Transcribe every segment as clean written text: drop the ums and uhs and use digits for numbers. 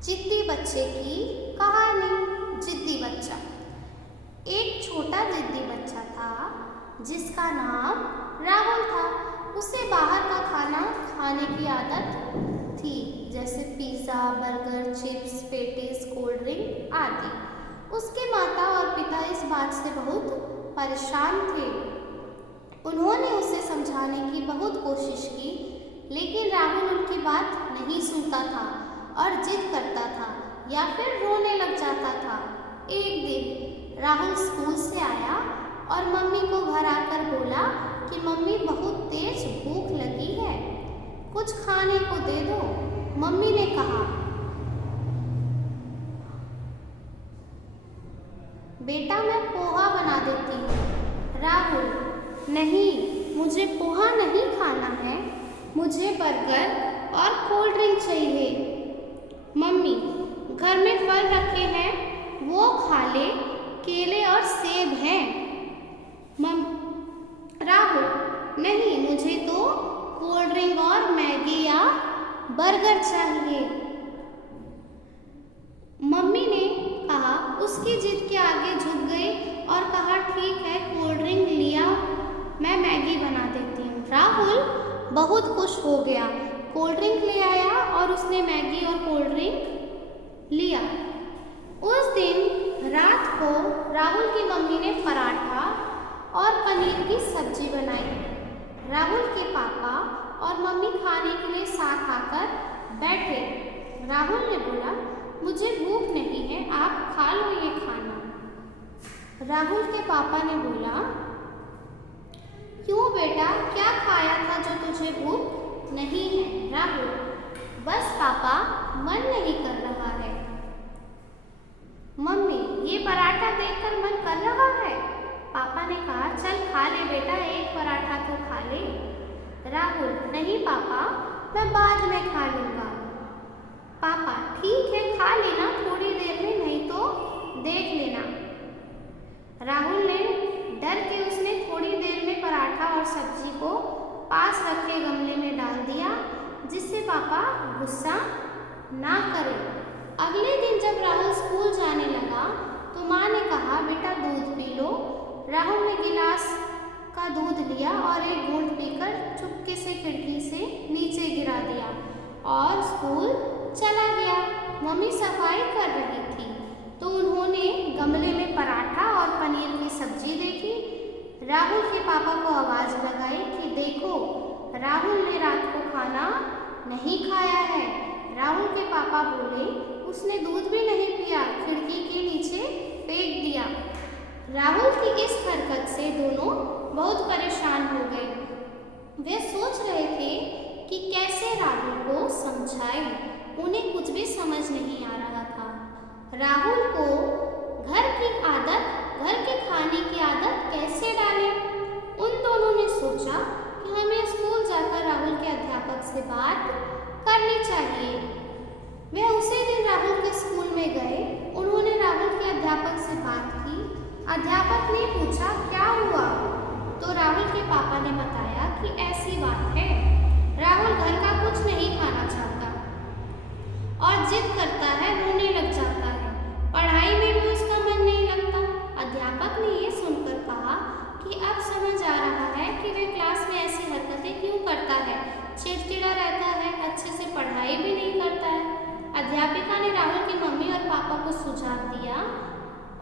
जिद्दी बच्चे की कहानी। जिद्दी बच्चा। एक छोटा जिद्दी बच्चा था जिसका नाम राहुल था। उसे बाहर का खाना खाने की आदत थी, जैसे pizza, burger, chips, patties, cold drink आदि। उसके माता और पिता इस बात से बहुत परेशान थे। उन्होंने उसे समझाने की बहुत कोशिश की, लेकिन राहुल उनकी बात नहीं सुनता था और जिद करता था या फिर रोने लग जाता था। एक दिन राहुल स्कूल से आया और मम्मी को घर आकर बोला कि मम्मी, बहुत तेज भूख लगी है, कुछ खाने को दे दो। मम्मी ने कहा, बेटा मैं पोहा बना देती हूँ। राहुल, नहीं, मुझे पोहा नहीं खाना है, मुझे बर्गर और कोल्ड ड्रिंक चाहिए। मम्मी, घर में फल रखे हैं, वो खा ले, केले और सेब हैं। राहुल, नहीं, मुझे तो कोल्ड ड्रिंक और मैगी या बर्गर चाहिए। मम्मी ने कहा, उसकी जिद के आगे झुक गई और कहा, ठीक है, कोल्ड ड्रिंक लिया, मैं मैगी बना देती हूँ। राहुल बहुत खुश हो गया, कोल्ड ड्रिंक ले आया और उसने मैगी और कोल्ड ड्रिंक लिया। उस दिन रात को राहुल की मम्मी ने पराठा और पनीर की सब्जी बनाई। राहुल के पापा और मम्मी खाने के लिए साथ आकर बैठे। राहुल ने बोला, मुझे भूख नहीं है, आप खा लो ये खाना। राहुल के पापा ने बोला, क्यों बेटा, क्या खाया था जो तुझे भूख नहीं है? राहुल, बस पापा, मन नहीं कर रहा है। मम्मी, ये पराठा देखकर मन कर रहा है। पापा ने कहा, चल खा ले बेटा, एक पराठा तो खा ले। राहुल, नहीं पापा, मैं बाद में खा लूँगा। पापा, ठीक है, खा लेना थोड़ी देर में, नहीं तो देख लेना। राहुल ने डर के उसने थोड़ी देर में पराठा और सब्जी को पास रखे गमले में डाल दिया, जिससे पापा गुस्सा ना करें। अगले दिन जब राहुल स्कूल जाने लगा तो माँ ने कहा, बेटा दूध पी लो। राहुल ने गिलास का दूध लिया और एक घूंट पीकर चुपके से खिड़की से नीचे गिरा दिया और स्कूल चला गया। मम्मी सफाई कर रही थी तो उन्होंने गमले में पराठा और पनीर की सब्जी देखी। राहुल के पापा को आवाज़ लगाई कि देखो, राहुल ने रात को खाना नहीं खाया है। राहुल के पापा बोले, उसने दूध भी नहीं पिया, खिड़की के नीचे फेंक दिया। राहुल की इस हरकत से दोनों बहुत परेशान हो गए। वे सोच रहे थे कि कैसे राहुल को समझाएं। उन्हें कुछ भी समझ नहीं आ रहा था। राहुल को घर के खाने की आदत कैसे डालें? उन दोनों ने सोचा कि हमें स्कूल जाकर राहुल के अध्यापक से बात करनी चाहिए। वे उसी दिन राहुल के स्कूल में गए। उन्होंने राहुल के अध्यापक से बात की। अध्यापक ने पूछा, क्या हुआ? तो राहुल के पापा ने बताया कि ऐसी बात है, राहुल घर का कुछ नहीं खाना चाहता और जिद करता है, रोने लग जाता है, पढ़ाई में भी उसका मन नहीं लगता। अध्यापक ने ये सुनकर कहा कि अब समझ आ रहा है कि वह क्लास में ऐसी हरकतें क्यों करता है, चिड़चिड़ा रहता है, अच्छे से पढ़ाई भी नहीं करता है। अध्यापिका ने राहुल की मम्मी और पापा को सुझाव दिया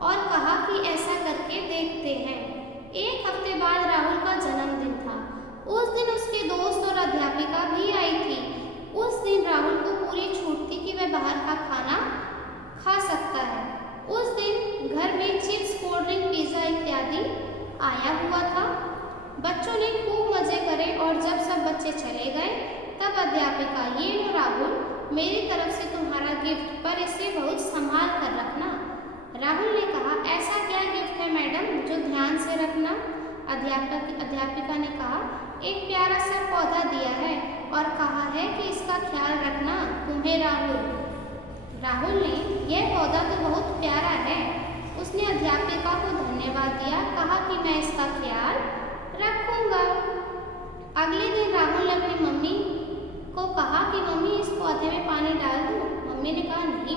और कहा कि ऐसा करके देखते हैं। एक हफ्ते बाद राहुल का जन्मदिन था। उस दिन उसके दोस्त और अध्यापिका भी आई थी। उस दिन राहुल को पूरी छूट थी कि वह बाहर का खाना खा सकता है। उस दिन घर में चिप्स, कोल्ड ड्रिंक, पिज़्ज़ा इत्यादि आया हुआ था। बच्चों ने खूब मज़े करे और जब सब बच्चे चले गए तब अध्यापिका, ये लो राहुल, मेरी तरफ से तुम्हारा गिफ्ट, पर इसे बहुत संभाल कर रखना। राहुल ने कहा, ऐसा क्या गिफ्ट है मैडम जो ध्यान से रखना? अध्यापिका ने कहा, एक प्यारा सा पौधा दिया है और कहा है कि इसका ख्याल रखना तुम्हें राहुल। राहुल ने, यह पौधा तो बहुत प्यारा है। उसने अध्यापिका को धन्यवाद दिया, कहा कि मैं इसका ख्याल रखूंगा। अगले दिन राहुल ने अपनी मम्मी को कहा कि मम्मी, इस पौधे में पानी डाल दूं? मम्मी ने कहा, नहीं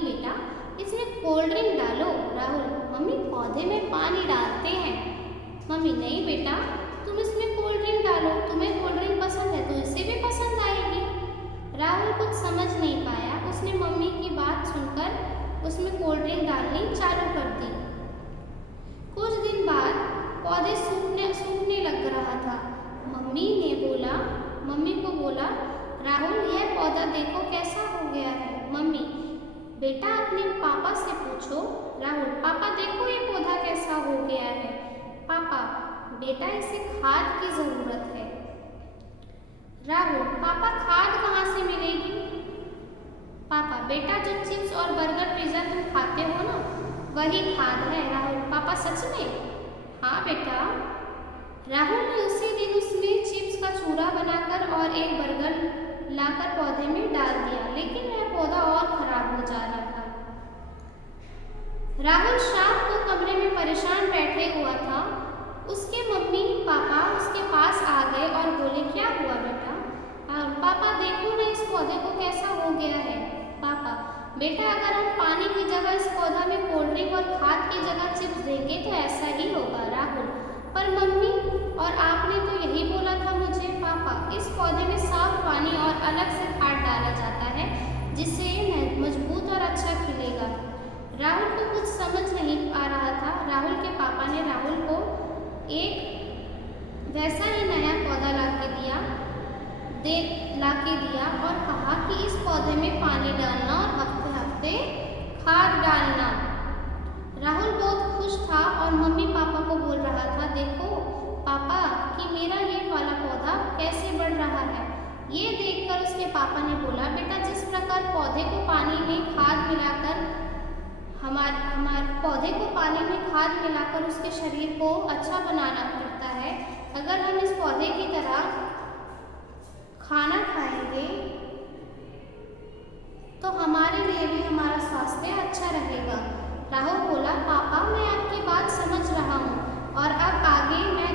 पानी डालते हैं। मम्मी नहीं बेटा, तुम इसमें कोल्ड ड्रिंक डालो, तुम्हें कोल्ड ड्रिंक पसंद है तो इसे भी पसंद आएगी। राहुल कुछ समझ नहीं पाया। उसने मम्मी की बात सुनकर उसमें कोल्ड ड्रिंक डालनी चालू कर दी। कुछ दिन बाद पौधे सूखने लग रहा था। मम्मी को बोला, राहुल यह पौधा देखो कैसा हो गया है। मम्मी, बेटा अपने पापा से पूछो। राहुल, पापा देखो ये पौधा कैसा हो गया है। पापा, बेटा इसे खाद की जरूरत है। राहुल, पापा खाद कहाँ से मिलेगी। पापा, बेटा जो चिप्स और बर्गर पिज्जा तुम खाते हो ना, वही खाद है। राहुल, पापा सच में। हाँ बेटा। राहुल ने उसी दिन उसमें चिप्स का चूरा बनाकर और एक बर्गर लाकर पौधे में डाल दिया, लेकिन वह पौधा और खराब हो जा रहा था। राहुल शाम को कमरे में परेशान बैठे हुआ था। उसके मम्मी पापा उसके पास आ गए और बोले, क्या हुआ बेटा। पापा देखो ना इस पौधे को कैसा हो गया है। पापा, बेटा अगर हम पानी की जगह इस पौधा में कोल्ड ड्रिंक और खाद की जगह चिप्स देंगे तो ऐसा ही होगा। राहुल, पर मम्मी और आपने तो यही बोला था मुझे। पापा, इस पौधे में साफ पानी और अलग से खाद डाला जाता है जिससे ये मजबूत और अच्छा खिलेगा। राहुल को कुछ समझ नहीं आ रहा था। राहुल के पापा ने राहुल को एक वैसा ही नया पौधा ला के दिया और कहा कि इस पौधे में पानी डालना और हफ्ते हफ्ते खाद डालना। राहुल बहुत खुश था और मम्मी पापा को बोल रहा था, देखो पापा कि मेरा ये वाला पौधा कैसे बढ़ रहा है। ये देखकर उसके पापा ने बोला, बेटा जिस प्रकार पौधे को पानी में खाद मिलाकर पौधे को पानी में खाद मिलाकर उसके शरीर को अच्छा बनाना पड़ता है, अगर हम इस पौधे की तरह खाना खाएंगे तो हमारे लिए भी हमारा स्वास्थ्य अच्छा रहेगा। राहुल बोला, पापा मैं आपकी बात समझ रहा हूँ और अब आगे मैं